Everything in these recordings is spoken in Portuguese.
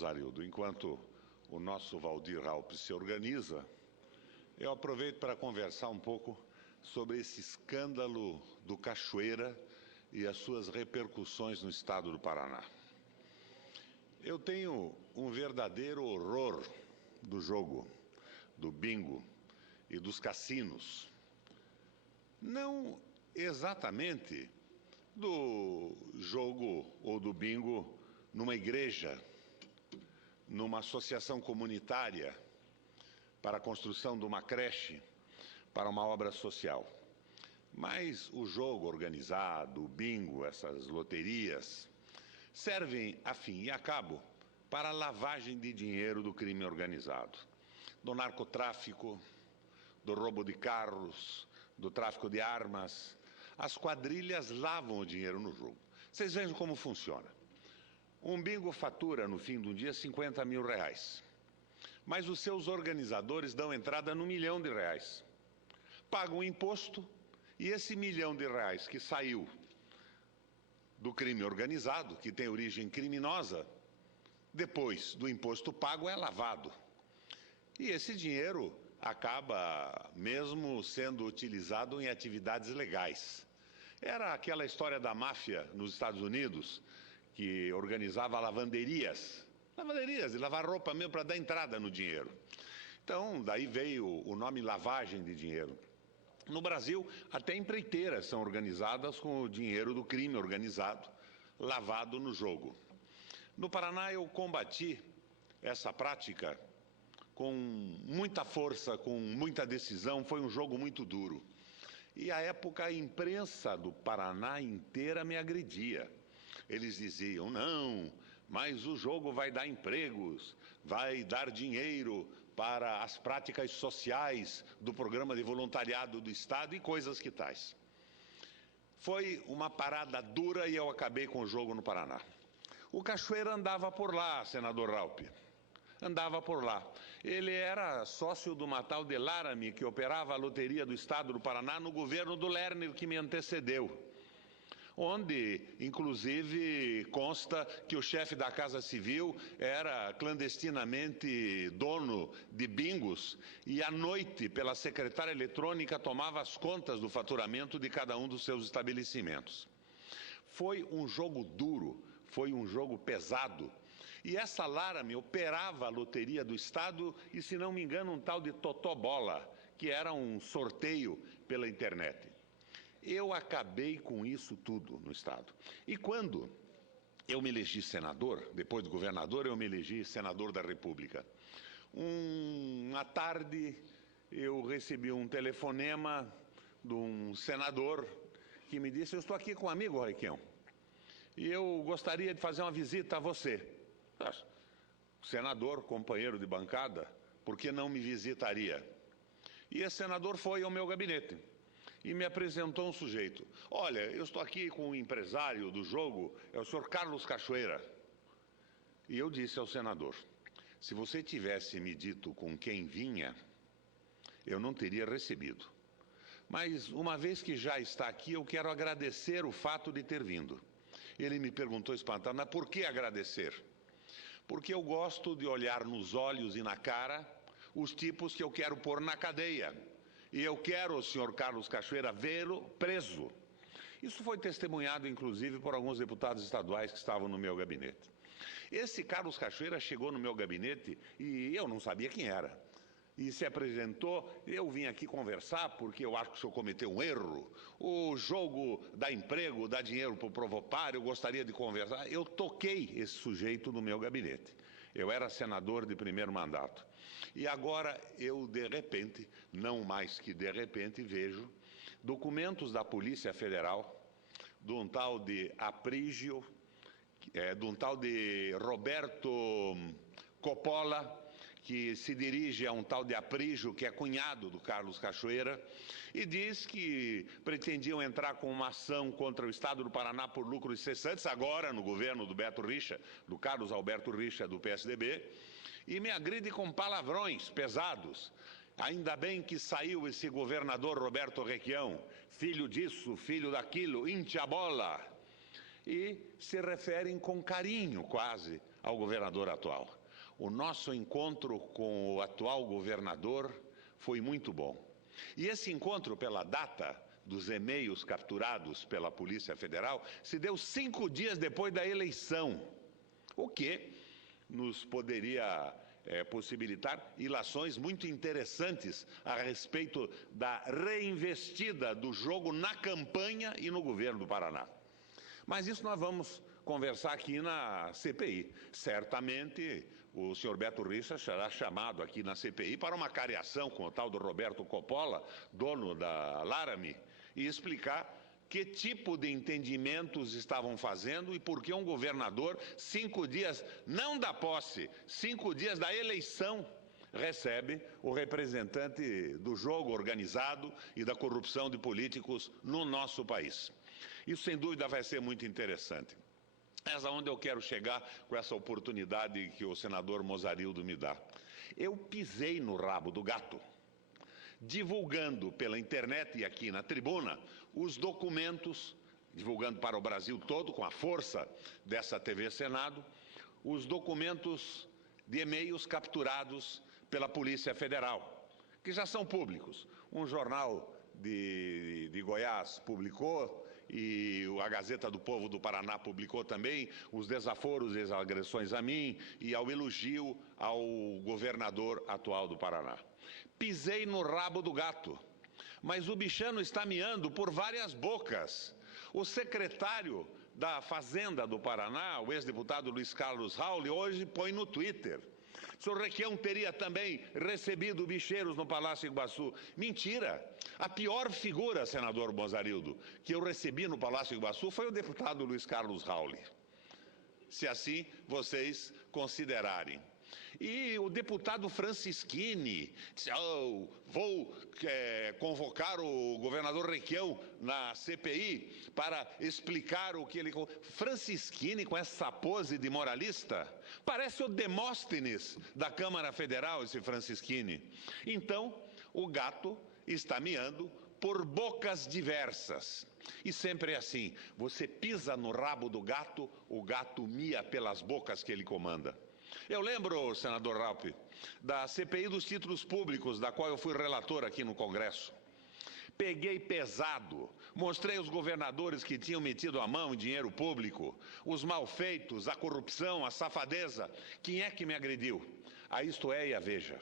Rosarildo, enquanto o nosso Valdir Raupp se organiza, eu aproveito para conversar um pouco sobre esse escândalo do Cachoeira e as suas repercussões no estado do Paraná. Eu tenho um verdadeiro horror do jogo, do bingo e dos cassinos. Não exatamente do jogo ou do bingo numa igreja, numa associação comunitária, para a construção de uma creche, para uma obra social. Mas o jogo organizado, o bingo, essas loterias, servem, a fim e a cabo, para a lavagem de dinheiro do crime organizado, do narcotráfico, do roubo de carros, do tráfico de armas. As quadrilhas lavam o dinheiro no jogo. Vocês vejam como funciona. Um bingo fatura, no fim do dia, 50 mil reais. Mas os seus organizadores dão entrada no R$1 milhão. Pagam imposto e esse R$1 milhão que saiu do crime organizado, que tem origem criminosa, depois do imposto pago é lavado. E esse dinheiro acaba mesmo sendo utilizado em atividades legais. Era aquela história da máfia nos Estados Unidos, que organizava lavanderias de lavar roupa mesmo para dar entrada no dinheiro. Então, daí veio o nome lavagem de dinheiro. No Brasil, até empreiteiras são organizadas com o dinheiro do crime organizado, lavado no jogo. No Paraná, eu combati essa prática com muita força, com muita decisão. Foi um jogo muito duro. E, à época, a imprensa do Paraná inteira me agredia. Eles diziam, não, mas o jogo vai dar empregos, vai dar dinheiro para as práticas sociais do programa de voluntariado do Estado e coisas que tais. Foi uma parada dura e eu acabei com o jogo no Paraná. O Cachoeira andava por lá, senador Raupp. Andava por lá. Ele era sócio de uma tal de Laramie, que operava a loteria do Estado do Paraná no governo do Lerner, que me antecedeu, onde, inclusive, consta que o chefe da Casa Civil era clandestinamente dono de bingos e, à noite, pela secretária eletrônica, tomava as contas do faturamento de cada um dos seus estabelecimentos. Foi um jogo duro, foi um jogo pesado. E essa Laramie operava a loteria do Estado e, se não me engano, um tal de Totó Bola, que era um sorteio pela internet. Eu acabei com isso tudo no Estado. E quando eu me elegi senador, depois de governador, eu me elegi senador da República. Uma tarde, eu recebi um telefonema de um senador que me disse, eu estou aqui com um amigo, Requião, e eu gostaria de fazer uma visita a você. Senador, companheiro de bancada, por que não me visitaria? E esse senador foi ao meu gabinete e me apresentou um sujeito. Olha, eu estou aqui com o empresário do jogo, é o senhor Carlos Cachoeira. E eu disse ao senador, se você tivesse me dito com quem vinha, eu não teria recebido. Mas, uma vez que já está aqui, eu quero agradecer o fato de ter vindo. Ele me perguntou espantado, mas por que agradecer? Porque eu gosto de olhar nos olhos e na cara os tipos que eu quero pôr na cadeia. E eu quero, o senhor Carlos Cachoeira, vê-lo preso. Isso foi testemunhado, inclusive, por alguns deputados estaduais que estavam no meu gabinete. Esse Carlos Cachoeira chegou no meu gabinete e eu não sabia quem era. E se apresentou, eu vim aqui conversar porque eu acho que o senhor cometeu um erro. O jogo dá emprego, dá dinheiro para o Provopar, eu gostaria de conversar. Eu toquei esse sujeito no meu gabinete. Eu era senador de primeiro mandato. E agora eu, de repente, não mais que de repente, vejo documentos da Polícia Federal, de um tal de Aprígio, de um tal de Roberto Coppola, que se dirige a um tal de Aprígio, que é cunhado do Carlos Cachoeira, e diz que pretendiam entrar com uma ação contra o Estado do Paraná por lucros cessantes, agora no governo do Beto Richa, do Carlos Alberto Richa, do PSDB, e me agride com palavrões pesados. Ainda bem que saiu esse governador Roberto Requião, filho disso, filho daquilo, incha bola. E se referem com carinho, quase, ao governador atual. O nosso encontro com o atual governador foi muito bom. E esse encontro, pela data dos e-mails capturados pela Polícia Federal, se deu 5 dias depois da eleição, o que nos poderia possibilitar ilações muito interessantes a respeito da reinvestida do jogo na campanha e no governo do Paraná. Mas isso nós vamos conversar aqui na CPI. Certamente o senhor Beto Richa será chamado aqui na CPI para uma cariação com o tal do Roberto Coppola, dono da Laramie, e explicar que tipo de entendimentos estavam fazendo e por que um governador, 5 dias, não da posse, 5 dias da eleição, recebe o representante do jogo organizado e da corrupção de políticos no nosso país. Isso, sem dúvida, vai ser muito interessante. Essa é onde eu quero chegar com essa oportunidade que o senador Mozarildo me dá. Eu pisei no rabo do gato, divulgando pela internet e aqui na tribuna os documentos, divulgando para o Brasil todo, com a força dessa TV Senado, os documentos de e-mails capturados pela Polícia Federal, que já são públicos. Um jornal de Goiás publicou, e a Gazeta do Povo do Paraná publicou também os desaforos e as agressões a mim e ao elogio ao governador atual do Paraná. Pisei no rabo do gato, mas o bichano está miando por várias bocas. O secretário da Fazenda do Paraná, o ex-deputado Luiz Carlos Rauli, hoje põe no Twitter: o senhor Requião teria também recebido bicheiros no Palácio Iguaçu. Mentira! A pior figura, senador Mozarildo, que eu recebi no Palácio Iguaçu foi o deputado Luiz Carlos Rauli, se assim vocês considerarem. E o deputado Francischini disse: vou convocar o governador Requião na CPI para explicar o que ele... Francischini, com essa pose de moralista, parece o Demóstenes da Câmara Federal, esse Francischini. Então, o gato está miando por bocas diversas. E sempre é assim: você pisa no rabo do gato, o gato mia pelas bocas que ele comanda. Eu lembro, senador Raupp, da CPI dos títulos públicos, da qual eu fui relator aqui no Congresso. Peguei pesado, mostrei os governadores que tinham metido a mão em dinheiro público, os malfeitos, a corrupção, a safadeza. Quem é que me agrediu? A Isto É e a Veja.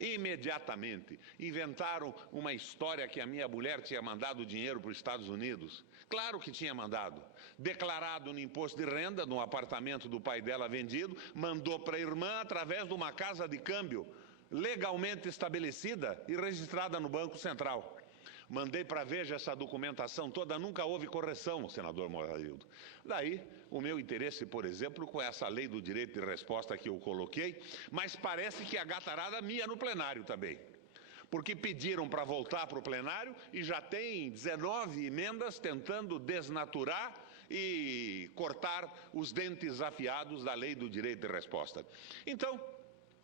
Imediatamente inventaram uma história que a minha mulher tinha mandado dinheiro para os Estados Unidos. Claro que tinha mandado. Declarado no imposto de renda, no apartamento do pai dela vendido, mandou para a irmã através de uma casa de câmbio legalmente estabelecida e registrada no Banco Central. Mandei para a Veja essa documentação toda, nunca houve correção, senador Mozarildo. Daí, o meu interesse, por exemplo, com essa lei do direito de resposta que eu coloquei, mas parece que a gatarada mia no plenário também. Porque pediram para voltar para o plenário e já tem 19 emendas tentando desnaturar e cortar os dentes afiados da lei do direito de resposta. Então,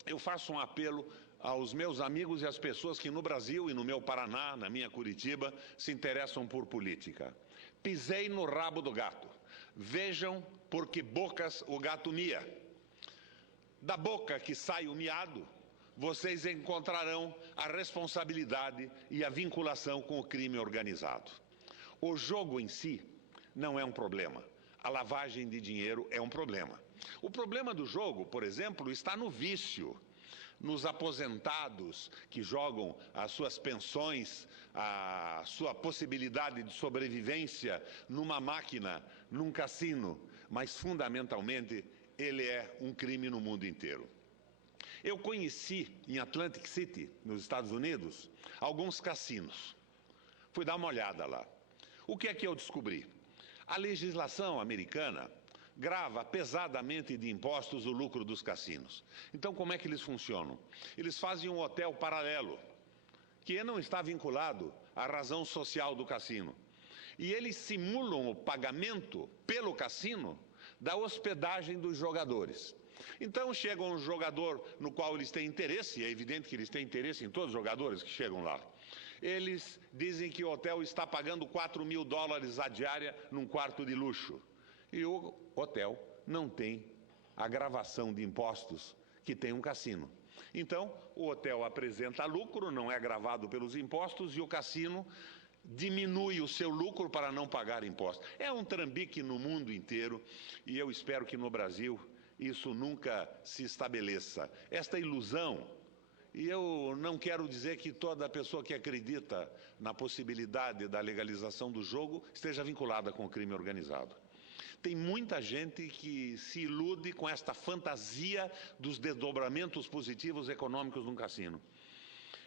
eu faço um apelo aos meus amigos e às pessoas que no Brasil e no meu Paraná, na minha Curitiba, se interessam por política. Pisei no rabo do gato. Vejam por que bocas o gato mia. Da boca que sai o miado, vocês encontrarão a responsabilidade e a vinculação com o crime organizado. O jogo em si não é um problema. A lavagem de dinheiro é um problema. O problema do jogo, por exemplo, está no vício, nos aposentados que jogam as suas pensões, a sua possibilidade de sobrevivência numa máquina, num cassino, mas fundamentalmente ele é um crime no mundo inteiro. Eu conheci em Atlantic City, nos Estados Unidos, alguns cassinos. Fui dar uma olhada lá. O que é que eu descobri? A legislação americana grava pesadamente de impostos o lucro dos cassinos. Então, como é que eles funcionam? Eles fazem um hotel paralelo, que não está vinculado à razão social do cassino. E eles simulam o pagamento pelo cassino da hospedagem dos jogadores. Então chega um jogador no qual eles têm interesse, e é evidente que eles têm interesse em todos os jogadores que chegam lá. Eles dizem que o hotel está pagando $4.000 a diária num quarto de luxo. E o hotel não tem a gravação de impostos que tem um cassino. Então, o hotel apresenta lucro, não é gravado pelos impostos, e o cassino diminui o seu lucro para não pagar impostos. É um trambique no mundo inteiro, e eu espero que no Brasil isso nunca se estabeleça. Esta ilusão, e eu não quero dizer que toda pessoa que acredita na possibilidade da legalização do jogo esteja vinculada com o crime organizado. Tem muita gente que se ilude com esta fantasia dos desdobramentos positivos econômicos de um cassino.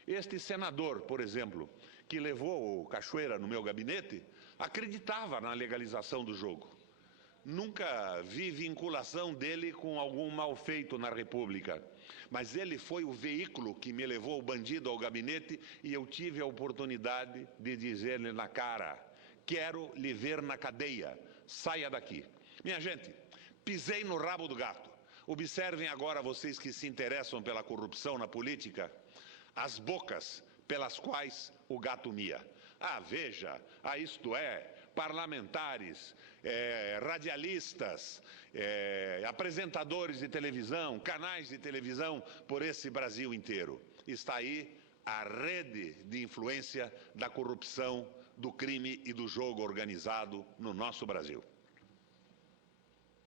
Este senador, por exemplo, que levou o Cachoeira no meu gabinete, acreditava na legalização do jogo. Nunca vi vinculação dele com algum mal feito na República, mas ele foi o veículo que me levou o bandido ao gabinete e eu tive a oportunidade de dizer-lhe na cara: quero lhe ver na cadeia, saia daqui. Minha gente, pisei no rabo do gato. Observem agora, vocês que se interessam pela corrupção na política, as bocas pelas quais o gato mia. Ah, veja, isto é, parlamentares, radialistas, apresentadores de televisão, canais de televisão por esse Brasil inteiro. Está aí a rede de influência da corrupção, do crime e do jogo organizado no nosso Brasil.